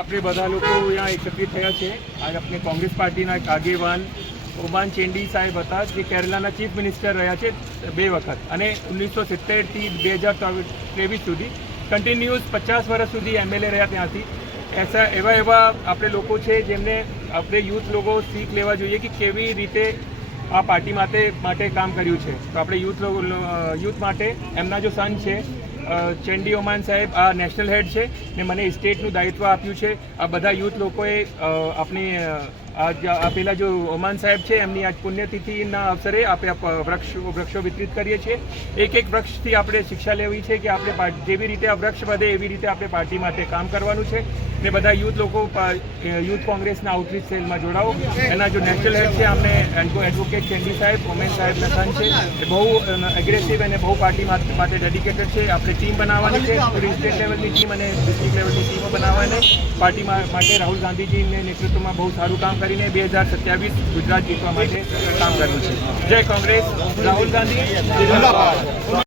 આપણે બધા લોકો અહીંયા એકત્રિત થયા છે. આજે આપણે કોંગ્રેસ પાર્ટીના એક આગેવાન ઓમાન ચેન્ડી સાહેબ હતા, જે કેરલાના ચીફ મિનિસ્ટર રહ્યા છે 2 વખત, અને 1970થી 2023 સુધી કન્ટિન્યુઅસ 50 વર્ષ સુધી MLA રહ્યા ત્યાંથી. એવા આપણે લોકો છે જેમને આપણે યુથ લોકો શીખ લેવા જોઈએ કે કેવી રીતે આ પાર્ટી માટે કામ કર્યું છે. તો આપણે યુથ માટે એમના જો સન છે ચેન્ડી ઓમાન સાહેબ આ નેશનલ હેડ છે ને મને સ્ટેટનું દાયિત્વ આપ્યું છે. આ બધા યુથ લોકોએ આપણી પેલા જો ઓમાન સાહેબ છે એમની આજ પુણ્યતિથિના અવસરે આપણે વૃક્ષો વિતરિત કરીએ છીએ. એક વૃક્ષથી આપણે શિક્ષા લેવી છે કે આપણે જેવી રીતે આ વૃક્ષ વધે એવી રીતે આપણે પાર્ટી માટે કામ કરવાનું છે. ને બધા યુથ લોકો યુથ કોંગ્રેસના આઉટરીચ સેલમાં જોડાઓ. એના જો નેશનલ હેડ છે અમને એડવોકેટ ચેન્ડી સાહેબ ઓમેન સાહેબના સન છે, એ બહુ એગ્રેસિવ અને બહુ પાર્ટી માટે ડેડિકેટેડ છે. આપણે ટીમ બનાવવાની છે, પૂરી સ્ટેટ લેવલની ટીમ અને ડિસ્ટ્રિક્ટ લેવલની ટીમો બનાવવાની. પાર્ટી માટે રાહુલ ગાંધીજીના નેતૃત્વમાં બહુ સારું કામ કરીને 2027 ગુજરાત જીતવા માટે કામ કરવું છે. જય કોંગ્રેસ, રાહુલ ગાંધી.